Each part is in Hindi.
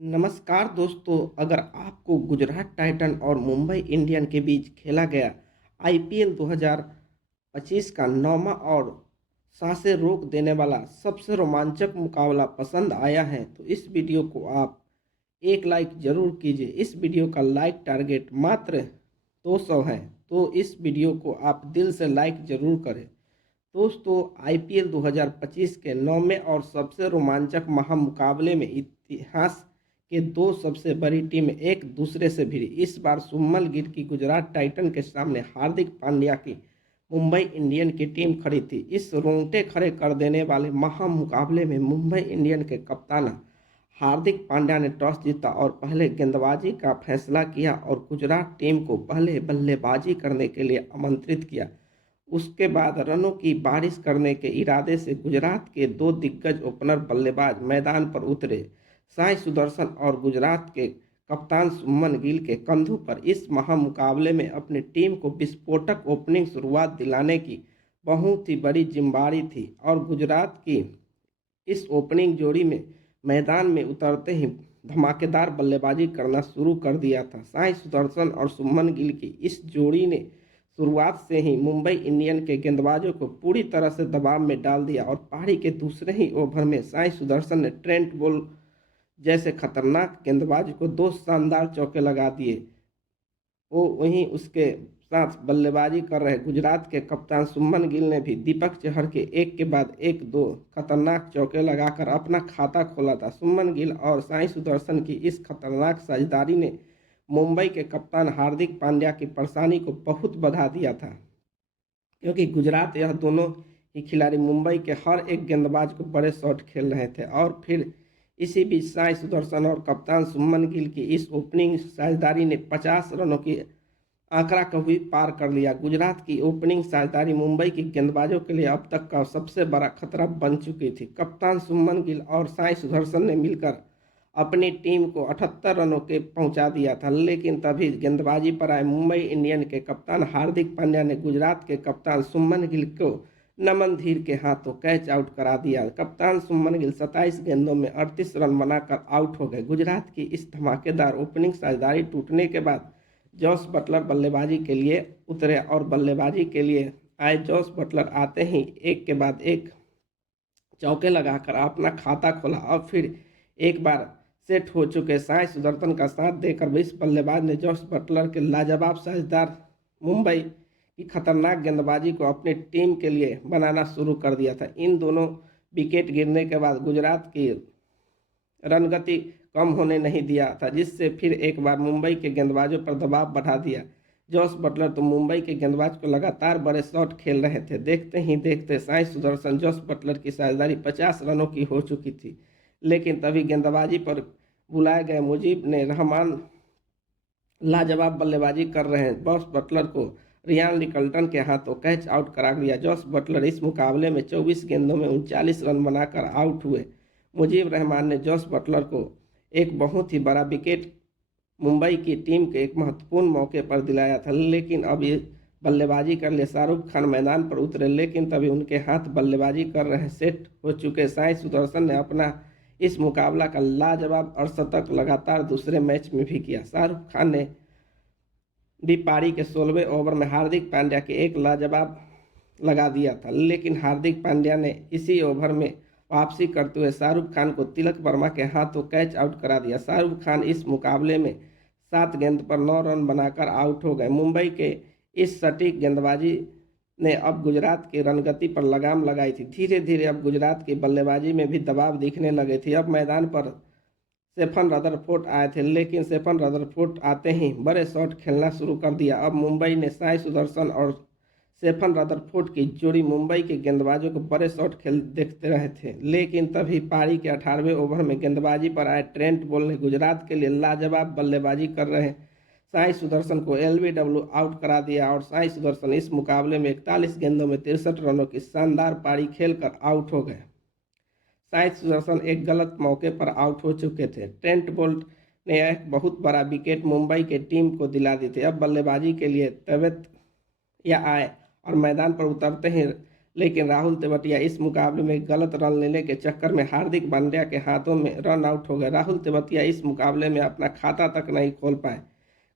नमस्कार दोस्तों, अगर आपको गुजरात टाइटन और मुंबई इंडियन के बीच खेला गया आईपीएल 2025 का नौवां और सांसें रोक देने वाला सबसे रोमांचक मुकाबला पसंद आया है तो इस वीडियो को आप एक लाइक ज़रूर कीजिए। इस वीडियो का लाइक टारगेट मात्र 200 है, तो इस वीडियो को आप दिल से लाइक ज़रूर करें। दोस्तों, आईपीएल 2025 के नौवें और सबसे रोमांचक महामुकाबले में इतिहास के दो सबसे बड़ी टीम एक दूसरे से भिड़ी। इस बार शुभमन गिल की गुजरात टाइटन के सामने हार्दिक पांड्या की मुंबई इंडियन की टीम खड़ी थी। इस रोंगटे खड़े कर देने वाले महामुकाबले में मुंबई इंडियन के कप्तान हार्दिक पांड्या ने टॉस जीता और पहले गेंदबाजी का फैसला किया और गुजरात टीम को पहले बल्लेबाजी करने के लिए आमंत्रित किया। उसके बाद रनों की बारिश करने के इरादे से गुजरात के दो दिग्गज ओपनर बल्लेबाज मैदान पर उतरे। साई सुदर्शन और गुजरात के कप्तान शुभमन गिल के कंधों पर इस महामुकाबले में अपनी टीम को विस्फोटक ओपनिंग शुरुआत दिलाने की बहुत ही बड़ी जिम्मेदारी थी और गुजरात की इस ओपनिंग जोड़ी में मैदान में उतरते ही धमाकेदार बल्लेबाजी करना शुरू कर दिया था। साई सुदर्शन और शुभमन गिल की इस जोड़ी ने शुरुआत से ही मुंबई इंडियन के गेंदबाजों को पूरी तरह से दबाव में डाल दिया और पारी के दूसरे ही ओवर में साई सुदर्शन ने ट्रेंट बोल्ट जैसे खतरनाक गेंदबाज को दो शानदार चौके लगा दिए। वो वहीं उसके साथ बल्लेबाजी कर रहे गुजरात के कप्तान शुभमन गिल ने भी दीपक चहर के एक के बाद एक दो खतरनाक चौके लगाकर अपना खाता खोला था। शुभमन गिल और साई सुदर्शन की इस खतरनाक साझेदारी ने मुंबई के कप्तान हार्दिक पांड्या की परेशानी को बहुत बढ़ा दिया था, क्योंकि गुजरात यह दोनों ही खिलाड़ी मुंबई के हर एक गेंदबाज को बड़े शॉट खेल रहे थे और फिर इसी बीच साई सुदर्शन और कप्तान शुभमन गिल की इस ओपनिंग साझेदारी ने 50 रनों की आंकड़ा को भी पार कर लिया। गुजरात की ओपनिंग साझेदारी मुंबई के गेंदबाजों के लिए अब तक का सबसे बड़ा खतरा बन चुकी थी। कप्तान शुभमन गिल और साई सुदर्शन ने मिलकर अपनी टीम को 78 रनों के पहुंचा दिया था, लेकिन तभी गेंदबाजी पर आए मुंबई इंडियन के कप्तान हार्दिक पांड्या ने गुजरात के कप्तान शुभमन गिल को नमन धीर के हाथों कैच आउट करा दिया। कप्तान शुभमन गिल 27 गेंदों में 38 रन बनाकर आउट हो गए। गुजरात की इस धमाकेदार ओपनिंग साझेदारी टूटने के बाद जॉस बटलर बल्लेबाजी के लिए उतरे और बल्लेबाजी के लिए आए जॉस बटलर आते ही एक के बाद एक चौके लगाकर अपना खाता खोला और फिर एक बार सेट हो चुके साई सुदर्शन का साथ देकर इस बल्लेबाज ने जॉस बटलर के लाजवाब साझेदार मुंबई की खतरनाक गेंदबाजी को अपनी टीम के लिए बनाना शुरू कर दिया था। इन दोनों विकेट गिरने के बाद गुजरात की रनगति कम होने नहीं दिया था, जिससे फिर एक बार मुंबई के गेंदबाजों पर दबाव बढ़ा दिया। जॉस बटलर तो मुंबई के गेंदबाज को लगातार बड़े शॉट खेल रहे थे। देखते ही देखते साई सुदर्शन जॉस बटलर की साझेदारी 50 रनों की हो चुकी थी, लेकिन तभी गेंदबाजी पर बुलाए गए मुजीब ने रहमान लाजवाब बल्लेबाजी कर रहे हैं जॉस बटलर को रियान लिकल्टन के हाथों कैच आउट करा दिया। जॉस बटलर इस मुकाबले में 24 गेंदों में 39 रन बनाकर आउट हुए। मुजीब रहमान ने जॉस बटलर को एक बहुत ही बड़ा विकेट मुंबई की टीम के एक महत्वपूर्ण मौके पर दिलाया था, लेकिन अब ये बल्लेबाजी कर लिए शाहरुख खान मैदान पर उतरे, लेकिन तभी उनके हाथ बल्लेबाजी कर रहे सेट हो चुके साई सुदर्शन ने अपना इस मुकाबला का लाजवाब अर्धशतक लगातार दूसरे मैच में भी किया। शाहरुख खान ने भी पारी के 16वें ओवर में हार्दिक पांड्या के एक लाजवाब लगा दिया था, लेकिन हार्दिक पांड्या ने इसी ओवर में वापसी करते हुए शाहरुख खान को तिलक वर्मा के हाथों कैच आउट करा दिया। शाहरुख खान इस मुकाबले में 7 गेंद पर 9 रन बनाकर आउट हो गए। मुंबई के इस सटीक गेंदबाजी ने अब गुजरात की रणगति पर लगाम लगाई थी। धीरे धीरे अब गुजरात की बल्लेबाजी में भी दबाव दिखने लगे थे। अब मैदान पर स्टेफन रदरफोर्ड आए थे, लेकिन स्टेफन रदरफोर्ड आते ही बड़े शॉट खेलना शुरू कर दिया। अब मुंबई ने साई सुदर्शन और स्टेफन रदरफोर्ड की जोड़ी मुंबई के गेंदबाजों को बड़े शॉट खेल देखते रहे थे, लेकिन तभी पारी के 18वें ओवर में गेंदबाजी पर आए ट्रेंट बोल्ट ने गुजरात के लिए लाजवाब बल्लेबाजी कर रहे साई सुदर्शन को एलबीडब्ल्यू आउट करा दिया और साई सुदर्शन इस मुकाबले में 41 गेंदों में 63 रनों की शानदार पारी खेलकर आउट हो गए। साई सुदर्शन एक गलत मौके पर आउट हो चुके थे। ट्रेंट बोल्ट ने एक बहुत बड़ा विकेट मुंबई के टीम को दिला दी थी। अब बल्लेबाजी के लिए तबीयत या आए और मैदान पर उतरते ही लेकिन राहुल तेवतिया इस मुकाबले में गलत रन लेने के चक्कर में हार्दिक पांड्या के हाथों में रन आउट हो गए। राहुल तेवतिया इस मुकाबले में अपना खाता तक नहीं खोल पाए।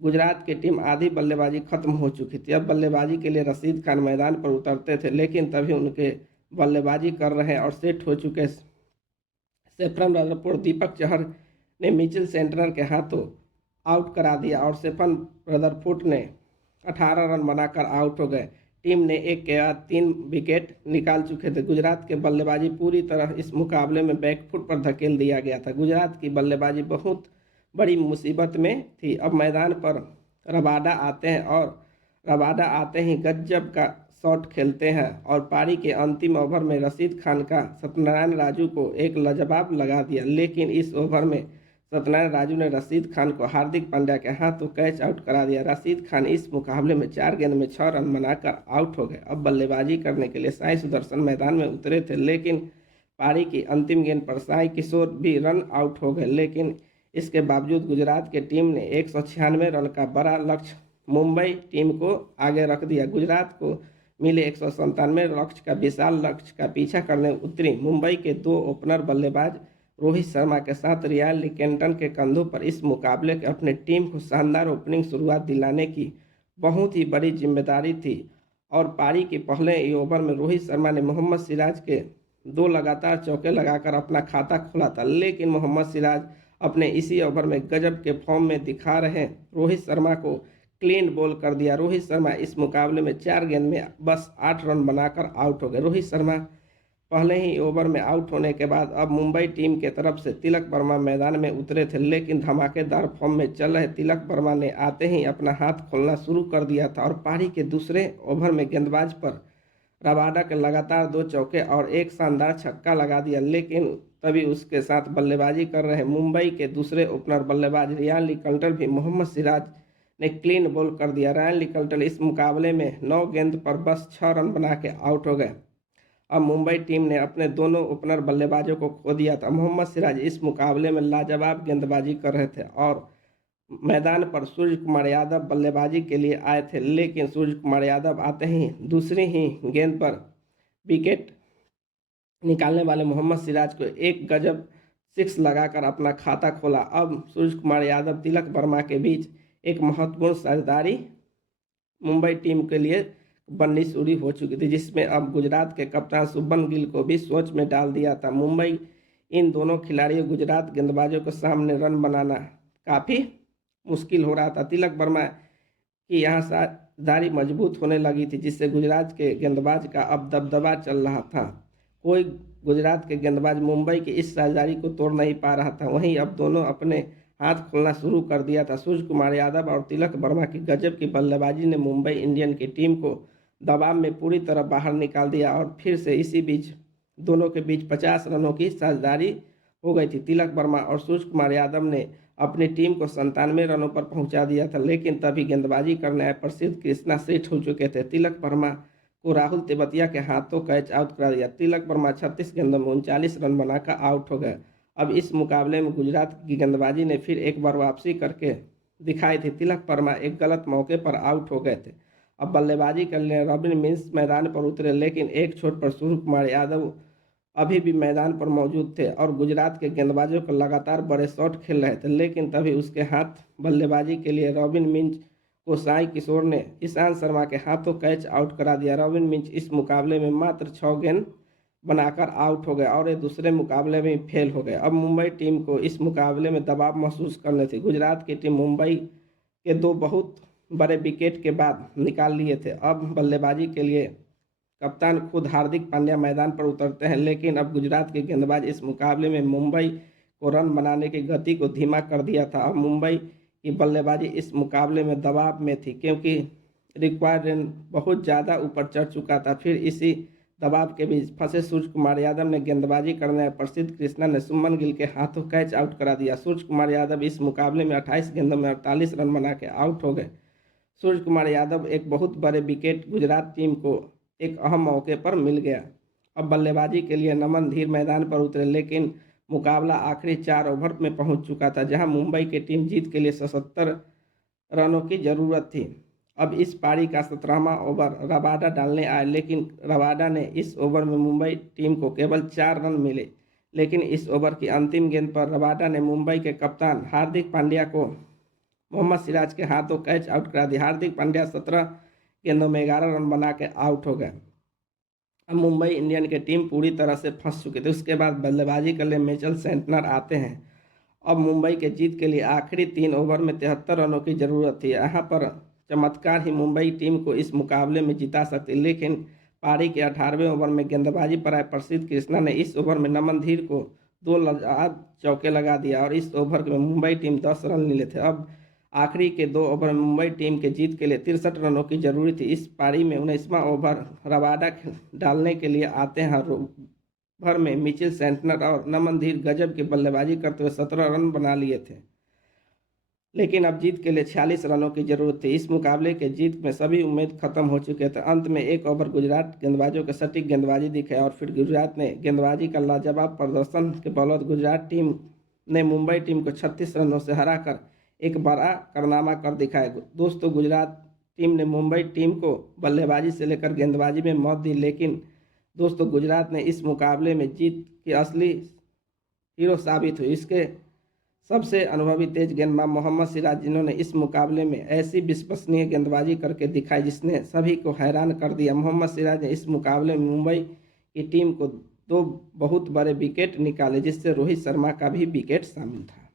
गुजरात की टीम आधी बल्लेबाजी खत्म हो चुकी थी। अब बल्लेबाजी के लिए रशीद खान मैदान पर उतरते थे, लेकिन तभी उनके बल्लेबाजी कर रहे और सेट हो चुके सेफरन रदरफोर्ड दीपक चहर ने मिचेल सेंटनर के हाथों आउट करा दिया और सेफरन रदरफोर्ड ने 18 रन बनाकर आउट हो गए। टीम ने एक के बाद 3 विकेट निकाल चुके थे। गुजरात के बल्लेबाजी पूरी तरह इस मुकाबले में बैकफुट पर धकेल दिया गया था। गुजरात की बल्लेबाजी बहुत बड़ी मुसीबत में थी। अब मैदान पर रबाडा आते हैं और रबाडा आते ही गजब का शॉट खेलते हैं और पारी के अंतिम ओवर में रशीद खान का सत्यनारायण राजू को एक लाजवाब लगा दिया। लेकिन इस ओवर में सत्यनारायण राजू ने रशीद खान को हार्दिक पांड्या के हाथों कैच आउट करा दिया। रशीद खान इस मुकाबले में 4 गेंद में 6 रन बनाकर आउट हो गए। अब बल्लेबाजी करने के लिए साई सुदर्शन मैदान में उतरे थे, लेकिन पारी की अंतिम गेंद पर साई किशोर भी रन आउट हो गए। लेकिन इसके बावजूद गुजरात की टीम ने 196 रन का बड़ा लक्ष्य मुंबई टीम को आगे रख दिया। गुजरात को मिले 197 लक्ष्य का विशाल लक्ष्य का पीछा करने उतरी मुंबई के 2 ओपनर बल्लेबाज रोहित शर्मा के साथ रियान लिकेंटन के कंधों पर इस मुकाबले के अपने टीम को शानदार ओपनिंग शुरुआत दिलाने की बहुत ही बड़ी जिम्मेदारी थी। और पारी के पहले ही ओवर में रोहित शर्मा ने मोहम्मद सिराज के 2 लगातार चौके लगाकर अपना खाता खोला था, लेकिन मोहम्मद सिराज अपने इसी ओवर में गजब के फॉर्म में दिखा रहे रोहित शर्मा को क्लीन बॉल कर दिया। रोहित शर्मा इस मुकाबले में 4 गेंद में बस 8 रन बनाकर आउट हो गए। रोहित शर्मा पहले ही ओवर में आउट होने के बाद अब मुंबई टीम के तरफ से तिलक वर्मा मैदान में उतरे थे, लेकिन धमाकेदार फॉर्म में चल रहे तिलक वर्मा ने आते ही अपना हाथ खोलना शुरू कर दिया था और पारी के दूसरे ओवर में गेंदबाज पर रबाडा के लगातार 2 चौके और एक शानदार छक्का लगा दिया। लेकिन तभी उसके साथ बल्लेबाजी कर रहे मुंबई के दूसरे ओपनर बल्लेबाज रियान लिकल्टर भी मोहम्मद सिराज ने क्लीन बॉल कर दिया। रियान लिकल्टर इस मुकाबले में 9 गेंद पर बस 6 रन बना के आउट हो गए। अब मुंबई टीम ने अपने दोनों ओपनर बल्लेबाजों को खो दिया था। मोहम्मद सिराज इस मुकाबले में लाजवाब गेंदबाजी कर रहे थे और मैदान पर सूर्य कुमार यादव बल्लेबाजी के लिए आए थे, लेकिन सूर्य कुमार यादव आते ही दूसरी ही गेंद पर विकेट निकालने वाले मोहम्मद सिराज को एक गजब 6 लगाकर अपना खाता खोला। अब सूर्य कुमार यादव तिलक वर्मा के बीच एक महत्वपूर्ण साझेदारी मुंबई टीम के लिए बननी शुरू हो चुकी थी, जिसमें अब गुजरात के कप्तान शुभमन गिल को भी सोच में डाल दिया था। मुंबई इन दोनों खिलाड़ियों गुजरात गेंदबाजों के सामने रन बनाना काफ़ी मुश्किल हो रहा था। तिलक वर्मा की यहाँ साझेदारी मजबूत होने लगी थी, जिससे गुजरात के गेंदबाज का अब दबदबा चल रहा था। कोई गुजरात के गेंदबाज मुंबई की इस साझेदारी को तोड़ नहीं पा रहा था। वहीं अब दोनों अपने हाथ खोलना शुरू कर दिया था। सूर्य कुमार यादव और तिलक वर्मा की गजब की बल्लेबाजी ने मुंबई इंडियन की टीम को दबाव में पूरी तरह बाहर निकाल दिया और फिर से इसी बीच दोनों के बीच 50 रनों की साझेदारी हो गई थी। तिलक वर्मा और सूर्य कुमार यादव ने अपनी टीम को 97 रनों पर पहुंचा दिया था, लेकिन तभी गेंदबाजी करने आए प्रसिद्ध कृष्णा सेठ हो चुके थे। तिलक वर्मा को राहुल तेवतिया के हाथों कैच आउट करा दिया। तिलक वर्मा 36 गेंदों में 39 रन बनाकर आउट हो गए। अब इस मुकाबले में गुजरात की गेंदबाजी ने फिर एक बार वापसी करके दिखाई थी। तिलक वर्मा एक गलत मौके पर आउट हो गए थे। अब बल्लेबाजी करने रॉबिन मिंस मैदान पर उतरे, लेकिन एक छोर पर सूर्य कुमार यादव अभी भी मैदान पर मौजूद थे और गुजरात के गेंदबाजों को लगातार बड़े शॉट खेल रहे थे, लेकिन तभी उसके हाथ बल्लेबाजी के लिए रॉबिन मिंच को साई किशोर ने ईशांत शर्मा के हाथों कैच आउट करा दिया। रॉबिन मिंच इस मुकाबले में मात्र 6 गेंद बनाकर आउट हो गए और ये दूसरे मुकाबले में फेल हो गए। अब मुंबई टीम को इस मुकाबले में दबाव महसूस करने थे। गुजरात की टीम मुंबई के 2 बहुत बड़े विकेट के बाद निकाल लिए थे। अब बल्लेबाजी के लिए कप्तान खुद हार्दिक पांड्या मैदान पर उतरते हैं, लेकिन अब गुजरात के गेंदबाज इस मुकाबले में मुंबई को रन बनाने की गति को धीमा कर दिया था। अब मुंबई की बल्लेबाजी इस मुकाबले में दबाव में थी, क्योंकि रिक्वायर्ड रन बहुत ज़्यादा ऊपर चढ़ चुका था। फिर इसी दबाव के बीच फंसे सूर्य कुमार यादव ने गेंदबाजी करने प्रसिद्ध कृष्णा ने शुभमन गिल के हाथों कैच आउट करा दिया। सूर्य कुमार यादव इस मुकाबले में 28 गेंदों में 48 रन बना के आउट हो गए। सूर्य कुमार यादव एक बहुत बड़े विकेट गुजरात टीम को एक अहम मौके पर मिल गया। अब बल्लेबाजी के लिए नमन धीर मैदान पर उतरे, लेकिन मुकाबला आखिरी 4 ओवर में पहुंच चुका था, जहां मुंबई की टीम जीत के लिए 77 रनों की जरूरत थी। अब इस पारी का 17वां ओवर रबाडा डालने आए, लेकिन रबाडा ने इस ओवर में मुंबई टीम को केवल 4 रन मिले। लेकिन इस ओवर की अंतिम गेंद पर रबाडा ने मुंबई के कप्तान हार्दिक पांड्या को मोहम्मद सिराज के हाथों कैच आउट करा दिया। हार्दिक पांड्या 17 गेंदों में 11 रन बना के आउट हो गए। अब मुंबई इंडियन की टीम पूरी तरह से फंस चुकी थी। उसके बाद बल्लेबाजी के लिए मिचेल सेंटनर आते हैं। अब मुंबई के जीत के लिए आखिरी 3 ओवर में 73 रनों की जरूरत थी। यहाँ पर चमत्कार ही मुंबई टीम को इस मुकाबले में जिता सकती, लेकिन पारी के 18वें ओवर में गेंदबाजी पर आए प्रसिद्ध कृष्णा ने इस ओवर में नमन धीर को 2 लाजवाब चौके लगा दिया और इस ओवर में मुंबई टीम 10 रन ले थे। अब आखिरी के 2 ओवर में मुंबई टीम के जीत के लिए 63 रनों की जरूरी थी। इस पारी में 19वां ओवर रबाडा डालने के लिए आते हैं। भर में मिचेल सेंटनर और नमन धीर गजब की बल्लेबाजी करते हुए 17 रन बना लिए थे, लेकिन अब जीत के लिए 46 रनों की जरूरत थी। इस मुकाबले के जीत में सभी उम्मीद खत्म हो चुके थे। अंत में 1 ओवर गुजरात गेंदबाजों के सटीक गेंदबाजी दिखाई और फिर गुजरात ने गेंदबाजी का लाजवाब प्रदर्शन के बदौलत गुजरात टीम ने मुंबई टीम को 36 रनों से हराकर एक बड़ा कारनामा कर दिखाया। दोस्तों, गुजरात टीम ने मुंबई टीम को बल्लेबाजी से लेकर गेंदबाजी में मौत दी, लेकिन दोस्तों गुजरात ने इस मुकाबले में जीत की असली हीरो साबित हुई। इसके सबसे अनुभवी तेज गेंदबाज मोहम्मद सिराज, जिन्होंने इस मुकाबले में ऐसी विश्वसनीय गेंदबाजी करके दिखाई जिसने सभी को हैरान कर दिया। मोहम्मद सिराज ने इस मुकाबले में मुंबई की टीम को 2 बहुत बड़े विकेट निकाले, जिससे रोहित शर्मा का भी विकेट शामिल था।